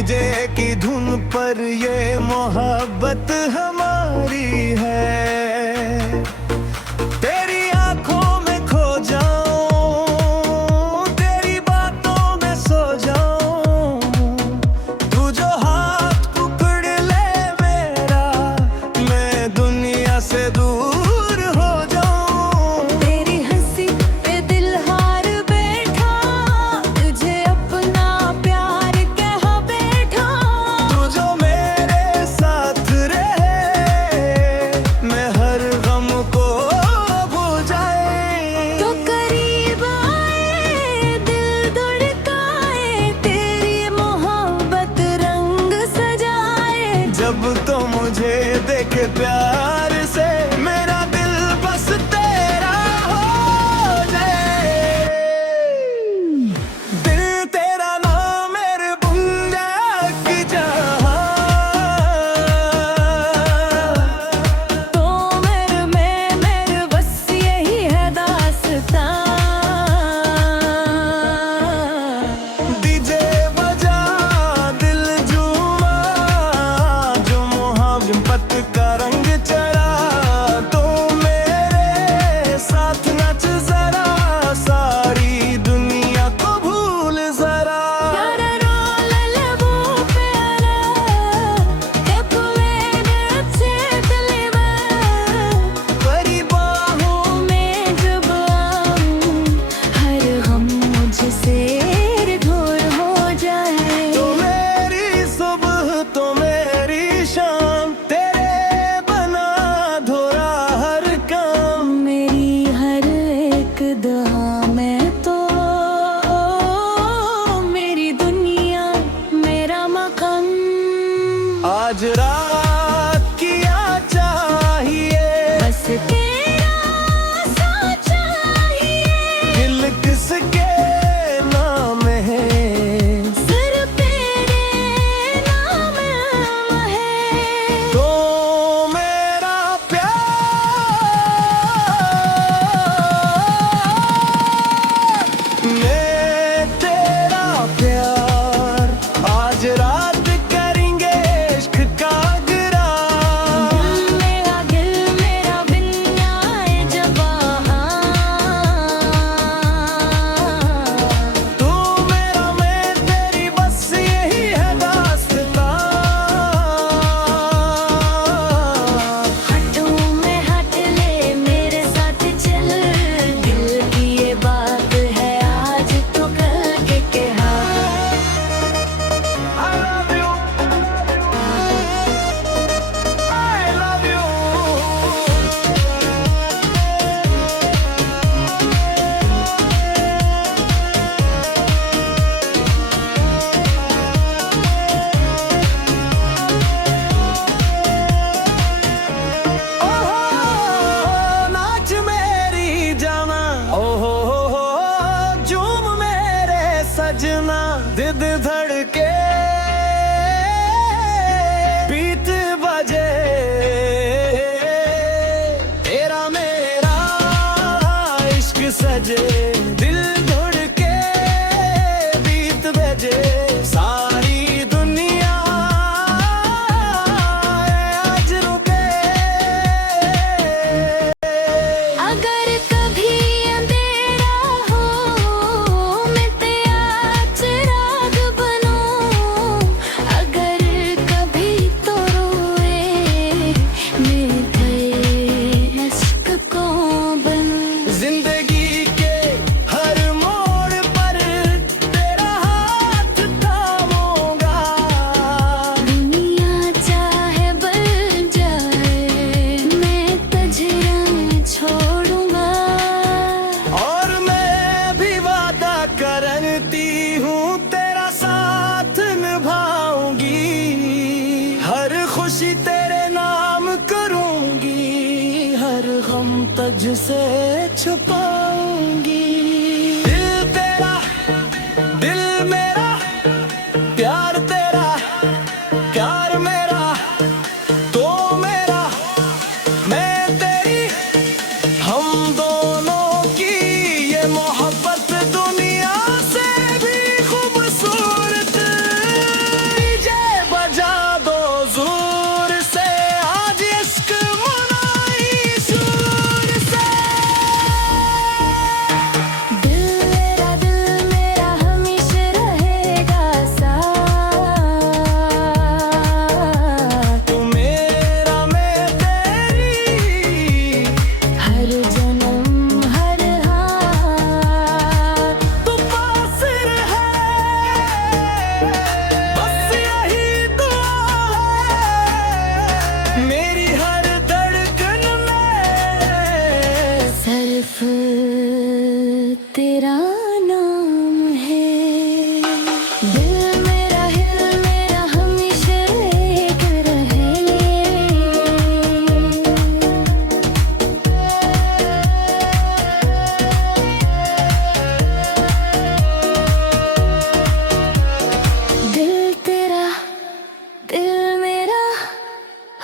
DJ की धुन पर ये मोहब्बत हमारी है। तेरी आंखों में खो जाऊं, तेरी बातों में सो जाऊं, तू जो हाथ पकड़ ले मेरा, मैं दुनिया से दूर हो जाऊं। तेरी हंसी पे दिल हार बैठा, तुझे अपना प्यार कह बैठा। तू जो मेरे साथ रहे, मैं हर गम को भूल जाए। तो करीब आए, दिल धड़काए, तेरी मोहब्बत रंग सजाए। जब तो मुझे देखे प्यार से, मेरा दिल बस तेरा हो जाए। दिल तेरा नाम मेरे बुंदा की जहां, तो मेरे बस यही है दास्तां। डीजे बजा दिल झूमा, जो मोहब्बत का रंग चढ़ा। तो मेरे साथ नच जरा, सारी दुनिया को भूल जरा। यार रोल लबो प्यारा, तकवे अच्छे दिल में। परी बाहों मैं जब आऊं, हर गम मुझसे दूर हो जाए। तो मेरी सुबह तो मेरी शाम, तेरे बना धोरा हर काम। मेरी हर एक दुआ में तो मेरी दुनिया मेरा मकान। आज रात किया चाहिए, बस तेरा साथ चाहिए। दिल किसके नाम है, सिर्फ तेरे नाम है। तो मेरा प्यार, मैं तेरा प्यार, आज रात करेंगे इश्क का मेरा दिल मेरा बिन आए जब तू मेरा मैं तेरी, बस यही है दास्तां। हटू में हट ले, मेरे साथ चल। दिल की ये बात है आज तो कल के कहा। I love you, I love you। नाच मेरी जाना, ओहो झूम मेरे सजना। दिल धड़के बीत बजे, तेरा मेरा इश्क सजे। दिल धड़के बीत बजे, सारी दुनिया आज रुके। अगर कभी अंधेरा हो, मैं तेरा चिराग बनूं।